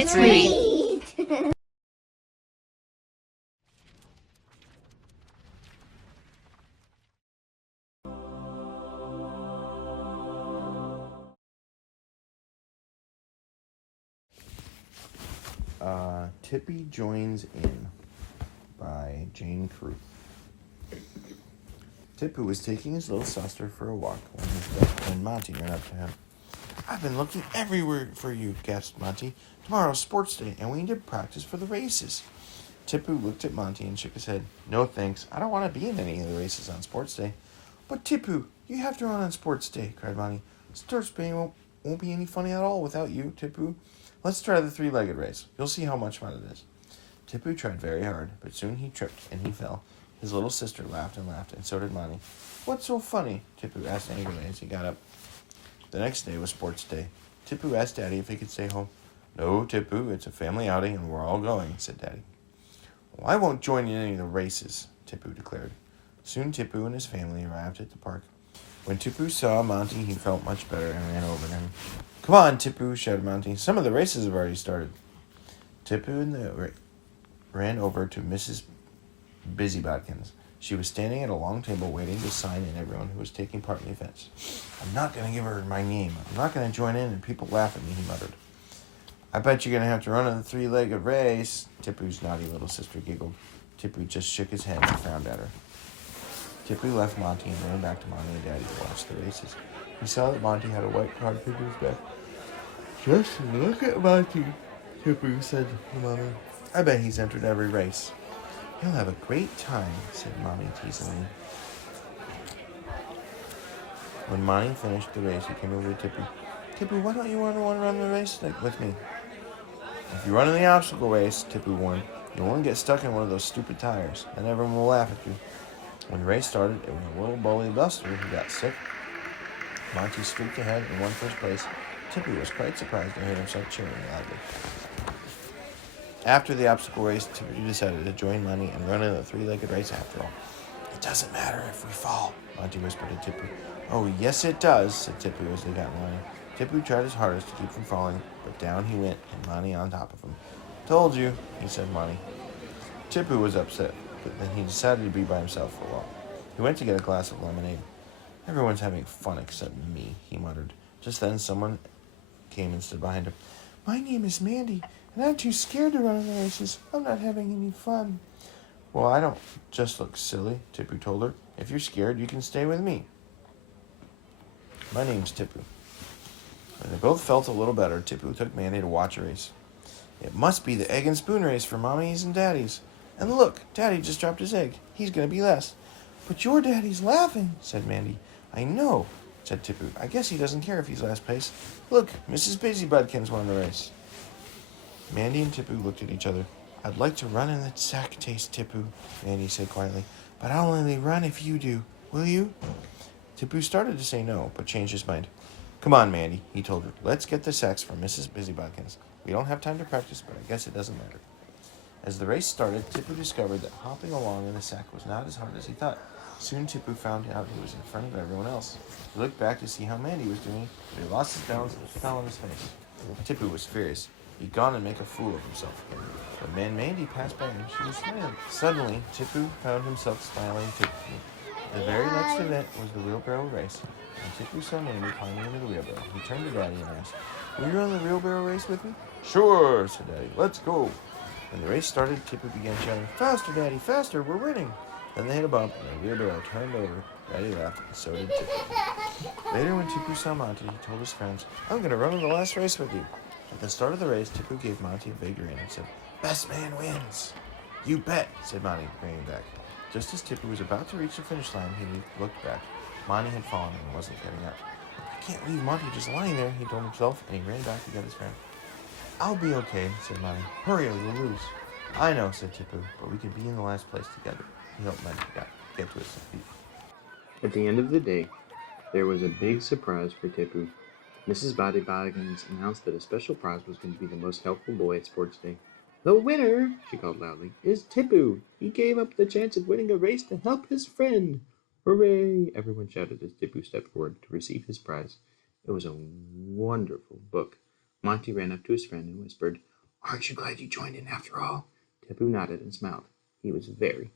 Let's read. Tippy Joins In by Jane Cruth. Tippu was taking his little sister for a walk when his best friend Monty ran up to him. "I've been looking everywhere for you," gasped Monty. "Tomorrow's sports day, and we need to practice for the races." Tippu looked at Monty and shook his head. "No thanks, I don't want to be in any of the races on sports day." "But Tippu, you have to run on sports day," cried Monty. "Sports day won't be any funny at all without you, Tippu. Let's try the three-legged race. You'll see how much fun it is." Tippu tried very hard, but soon he tripped and he fell. His little sister laughed, and so did Monty. "What's so funny?" Tippu asked angrily as he got up. The next day was sports day. Tippu asked Daddy if he could stay home. "No, Tippu, it's a family outing and we're all going," said Daddy. "Well, I won't join in any of the races," Tippu declared. Soon Tippu and his family arrived at the park. When Tippu saw Monty, he felt much better and ran over to him. "Come on, Tippu," shouted Monty. "Some of the races have already started." Tippu ran over to Mrs. Busybodkins. She was standing at a long table waiting to sign in everyone who was taking part in the events. "I'm not going to give her my name. I'm not going to join in and people laugh at me," he muttered. "I bet you're going to have to run in the three-legged race," Tippu's naughty little sister giggled. Tippu just shook his head and frowned at her. Tippu left Monty and ran back to Mommy and Daddy to watch the races. He saw that Monty had a white card pinned to his back. "Just look at Monty," Tippu said to Mommy. "I bet he's entered every race." "He'll have a great time," said Mommy teasingly. When Monty finished the race, he came over to Tippu. "Tippu, why don't you want to run the race with me?" "If you run in the obstacle race," Tippu warned, "you'll only get stuck in one of those stupid tires, and everyone will laugh at you." When the race started, it was a little bully Buster who got sick. Monty streaked ahead and won first place. Tippu was quite surprised to hear himself cheering loudly. After the obstacle race, Tippu decided to join Monty and run in the three-legged race after all. "It doesn't matter if we fall," Monty whispered to Tippu. "Oh, yes it does," said Tippu as they got in line. Tippu tried his hardest to keep from falling, but down he went, and Monty on top of him. "Told you," he said, Monty. Tippu was upset, but then he decided to be by himself for a while. He went to get a glass of lemonade. "Everyone's having fun except me," he muttered. Just then someone came and stood behind him. "My name is Mandy, and I'm too scared to run in the races. I'm not having any fun." "Well, I don't just look silly," Tippu told her. "If you're scared, you can stay with me." "My name's Tippu." When they both felt a little better, Tippu took Mandy to watch a race. "It must be the egg and spoon race for mommies and daddies. And look, Daddy just dropped his egg. He's going to be last." "But your daddy's laughing," said Mandy. "I know," said Tippu. "I guess he doesn't care if he's last place. Look, Mrs. Busybodkins won the race." Mandy and Tippu looked at each other. "I'd like to run in the sack taste, Tippu," Mandy said quietly. "But I'll only run if you do. Will you?" Tippu started to say no, but changed his mind. "Come on, Mandy," he told her. "Let's get the sacks for Mrs. Busybodkins. We don't have time to practice, but I guess it doesn't matter." As the race started, Tippu discovered that hopping along in the sack was not as hard as he thought. Soon Tippu found out he was in front of everyone else. He looked back to see how Mandy was doing, but he lost his balance and fell on his face. Tippu was furious. He'd gone and make a fool of himself. But Mandy passed by and she was smiling. Suddenly, Tippu found himself smiling too. The very next event was the wheelbarrow race, and Tippu saw Mandy climbing into the wheelbarrow. He turned to Daddy and asked, "Will you run the wheelbarrow race with me?" "Sure," said Daddy. "Let's go." When the race started, Tippu began shouting, "Faster, Daddy, faster, we're winning." Then they hit a bump, and the wheelbarrow turned over. Daddy laughed, and so did Tippu. Later, when Tippu saw Monty, he told his friends, "I'm going to run in the last race with you." At the start of the race, Tippu gave Monty a big grin and said, "Best man wins." "You bet," said Monty, grinning back. Just as Tippu was about to reach the finish line, he looked back. Monty had fallen and wasn't getting up. "I can't leave Monty just lying there," he told himself, and he ran back to get his friend. "I'll be okay," said Monty. "Hurry or you'll lose." "I know," said Tippu, "but we can be in the last place together." He helped Monty get to his feet. At the end of the day, there was a big surprise for Tippu. Mrs. Bodyboggins announced that a special prize was going to be the most helpful boy at sports day. "The winner," she called loudly, "is Tippu. He gave up the chance of winning a race to help his friend." "Hooray!" everyone shouted as Tippu stepped forward to receive his prize. It was a wonderful book. Monty ran up to his friend and whispered, Aren't you glad you joined in after all? Tippu nodded and smiled. He was very,